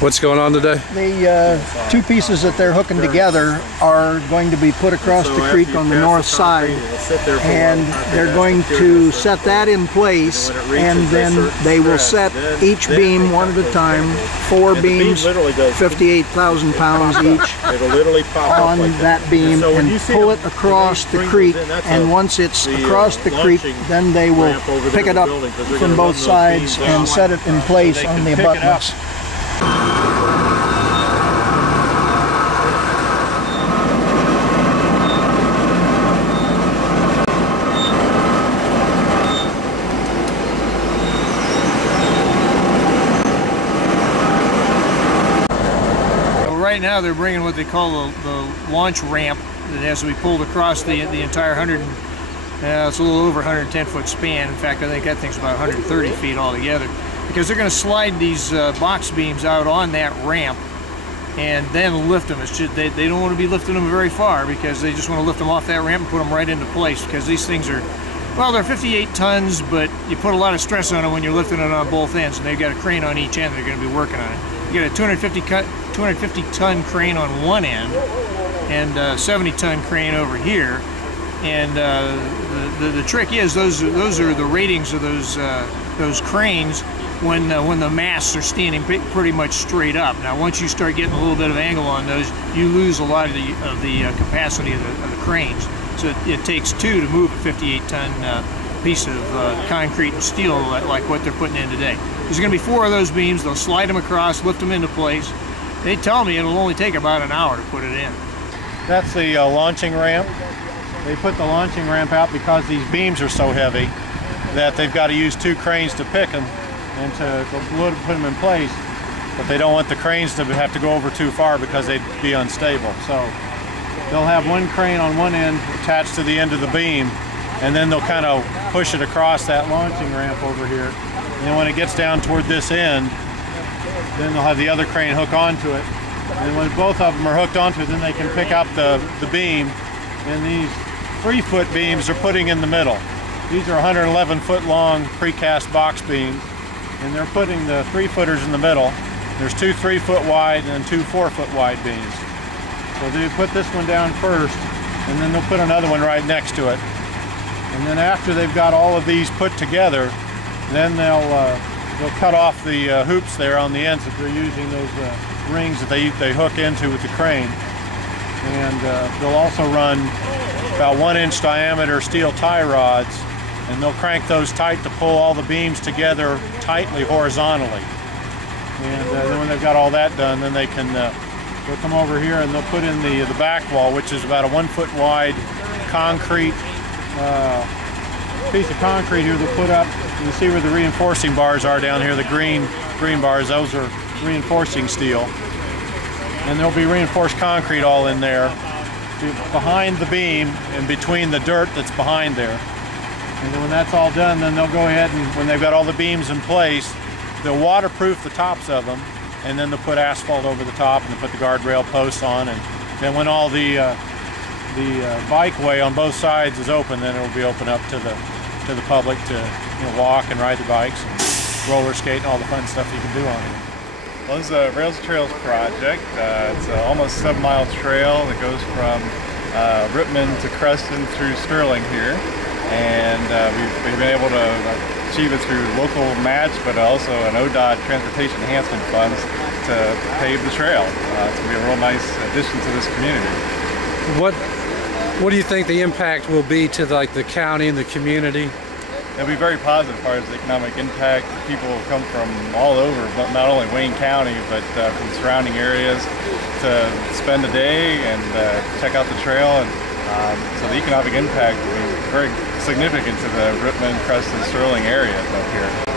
What's going on today? The two pieces that they're hooking together are going to be put across the creek on the north side, and they're going to set that in place, and then they will set each beam one at a time, 4 beams, 58,000 pounds each, on that beam, and pull it across the creek. And once it's across the creek, then they will pick it up from both sides and set it in place on the abutments. Right now they're bringing what they call the launch ramp that has to be pulled across the entire it's a little over 110-foot span. In fact, I think that thing's about 130 feet altogether, because they're going to slide these box beams out on that ramp and then lift them. It's just, they don't want to be lifting them very far, because they just want to lift them off that ramp and put them right into place, because these things are, well, they're 58 tons, but you put a lot of stress on it when you're lifting it on both ends, and they've got a crane on each end. They're going to be working on it. You get a 250-ton crane on one end and a 70-ton crane over here. And the trick is those are the ratings of those cranes when the masts are standing pretty much straight up. Now, once you start getting a little bit of angle on those, you lose a lot of the capacity of the cranes. So it takes two to move a 58-ton piece of concrete and steel like what they're putting in today. There's going to be 4 of those beams. They'll slide them across, lift them into place. They tell me it'll only take about an hour to put it in. That's the launching ramp. They put the launching ramp out because these beams are so heavy that they've got to use 2 cranes to pick them and to put them in place. But they don't want the cranes to have to go over too far because they'd be unstable. So they'll have 1 crane on one end attached to the end of the beam, and then they'll kind of push it across that launching ramp over here. And then when it gets down toward this end, then they'll have the other crane hook onto it. And when both of them are hooked onto it, then they can pick up the beam. And these 3-foot beams they're putting in the middle. These are 111-foot long precast box beams, and they're putting the 3-footers in the middle. There's 2 3-foot wide and 2 4-foot wide beams. So they put this one down first, and then they'll put another one right next to it. And then after they've got all of these put together, then they'll cut off the hoops there on the ends if they're using those rings that they hook into with the crane. And they'll also run about 1-inch diameter steel tie rods, and they'll crank those tight to pull all the beams together tightly horizontally. And then when they've got all that done, then they can they'll come over here and they'll put in the back wall, which is about a 1-foot wide concrete piece of concrete here. They'll put up. You can see where the reinforcing bars are down here. The green bars, those are reinforcing steel. And there'll be reinforced concrete all in there behind the beam and between the dirt that's behind there. And then when that's all done, then they'll go ahead and when they've got all the beams in place, they'll waterproof the tops of them, and then they'll put asphalt over the top and they'll put the guardrail posts on. And then when all the bikeway on both sides is open, then it'll be open up to the public to walk and ride the bikes and roller skate and all the fun stuff you can do on it. Well, this is a Rails to Trails project. It's almost a 7-mile trail that goes from Rittman to Creston through Sterling here. And we've been able to achieve it through local match, but also an ODOT Transportation Enhancement Funds to pave the trail. It's going to be a real nice addition to this community. What do you think the impact will be to the county and the community? It'll be very positive as far as the economic impact. People will come from all over, but not only Wayne County, but from the surrounding areas to spend a day and check out the trail. And so the economic impact will be very significant to the Rittman, Creston, Sterling area up here.